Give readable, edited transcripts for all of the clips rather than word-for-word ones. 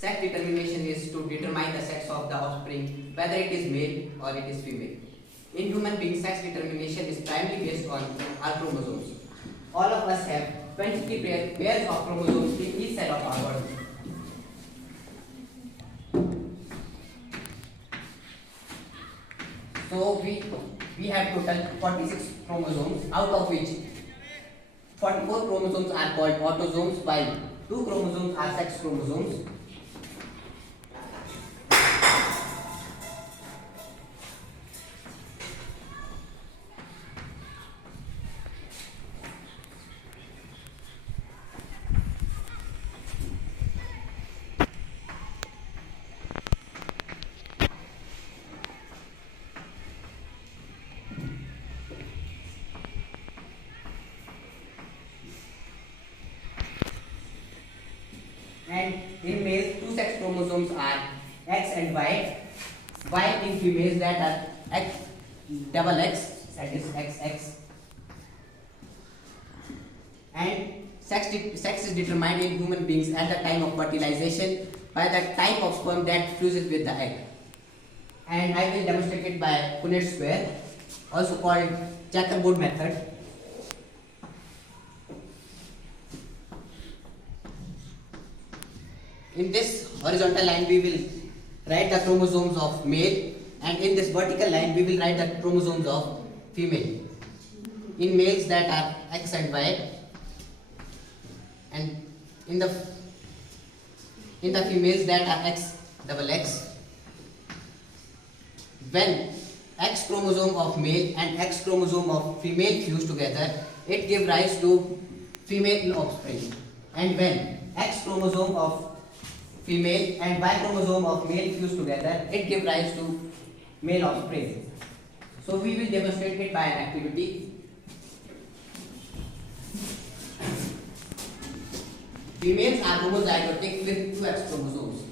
Sex determination is to determine the sex of the offspring, whether it is male or it is female. In human beings, sex determination is primarily based on our chromosomes. All of us have 23 pairs of chromosomes in each cell of our body. So we have total 46 chromosomes, out of which 44 chromosomes are called autosomes, while 2 chromosomes are sex chromosomes. And in males, 2 sex chromosomes are X and Y, while in females that are X, double X, that is XX. And sex is determined in human beings at the time of fertilization by the type of sperm that fuses with the egg. And I will demonstrate it by Punnett square, also called checkerboard method. In this horizontal line we will write the chromosomes of male, and in this vertical line we will write the chromosomes of female. In males that are X and Y, and in the females that are X double X. When X chromosome of male and X chromosome of female fuse together, it gives rise to female offspring. And when X chromosome of female and Y chromosome of male fuse together, it gives rise to male offspring. So we will demonstrate it by an activity. Females are homozygotic with 2 X chromosomes.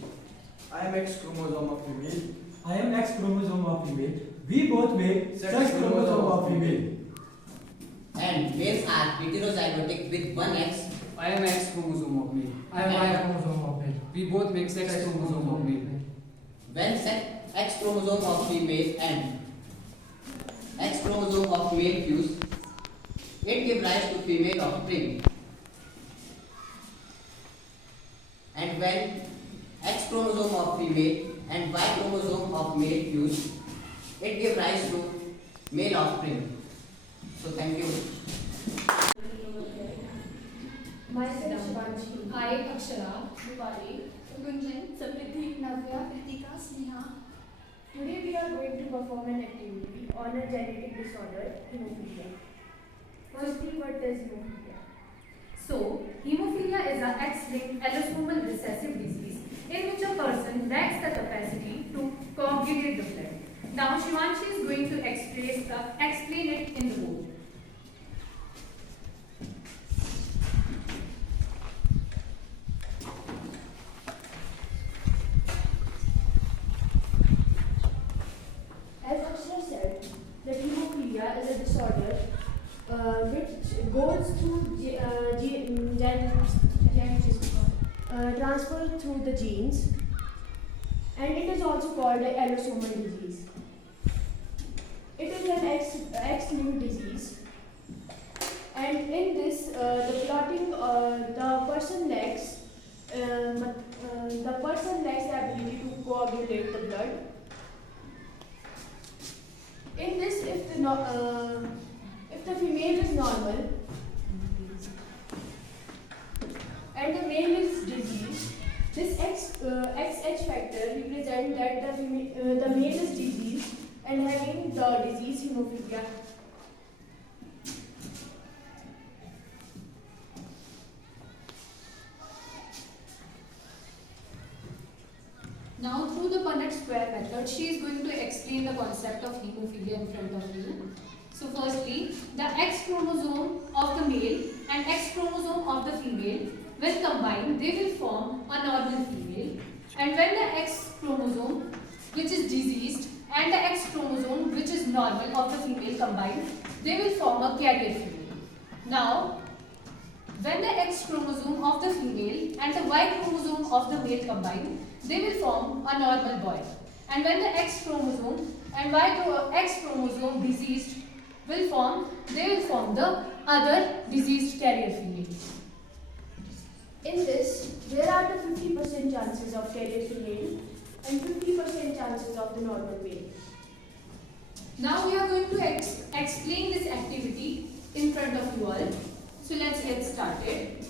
I am X chromosome of female. I am X chromosome of female. We both make sex chromosome of female. And males are heterozygotic with 1 X. I am X chromosome of male. I am Y chromosome of male. We both make sex chromosome of male. When X chromosome of female and X chromosome of male fuse, it gives rise to female offspring. And when X chromosome of female and Y chromosome of male fuse, it gives rise to male offspring. So thank you. Myself Shivanshi. I, Akshara, Rupali. Gunjan, Samriddhi. Navya. Kritika. Sneha. Today we are going to perform an activity on a genetic disorder, hemophilia. Firstly, what is hemophilia? So, hemophilia is a X-linked allosomal recessive disease in which a person lacks the capacity to coagulate the blood. Now, Shivanshi is going to explain it in the board. As Akshara said, that hemophilia is a disorder which goes through transfer through the genes, and it is also called an allosomal disease. It is an X-linked disease, and in this the person lacks the ability to coagulate the blood. In this, if the female is normal and the male is diseased, this XX factor represents that the male is diseased and having the disease hemophilia. Now, through the Punnett square method, she is going to explain the concept of hemophilia in front of you. So, firstly, the X chromosome of the male and X chromosome of the female will combine, they will form a normal female. And when the X chromosome, which is diseased, and the X chromosome, which is normal of the female combine, they will form a carrier female. Now, when the X chromosome of the female and the Y chromosome of the male combine, they will form a normal boy. And when the X chromosome and X chromosome diseased will form, they will form the other diseased carrier female. In this, there are the 50% chances of carrier female and 50% chances of the normal male. Now we are going to explain this activity in front of you all. So let's get started.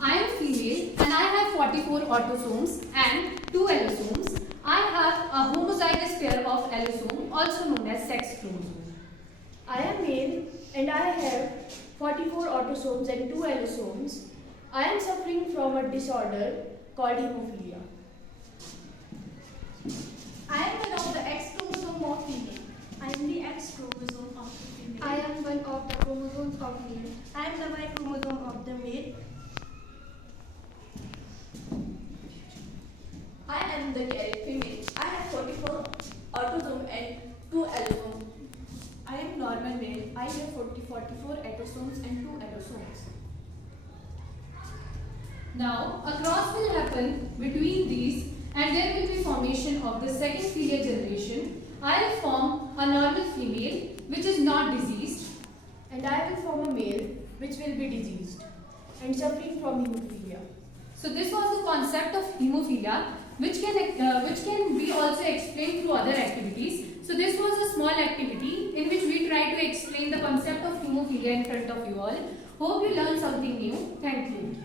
I am female and I have 44 autosomes and 2 allosomes. I have a homozygous pair of allosome, also known as sex chromosome. I am male and I have 44 autosomes and 2 allosomes. I am suffering from a disorder called hemophilia. I am one of the X chromosome of female. I am the X chromosome of the female. I am one of the chromosomes of male. I am the Y chromosome of the male. I am the carrier female. I have 44 autosomes and 2 allosomes. I am normal male. I have 44 autosomes and 2 allosomes. Now a cross will happen between these and there will be formation of the second filial generation. I will form a normal female which is not diseased. And I will form a male which will be diseased and suffering from hemophilia. So this was the concept of hemophilia which can be also explained through other activities. So this was a small activity in which we try to explain the concept of hemophilia in front of you all. Hope you learned something new. Thank you.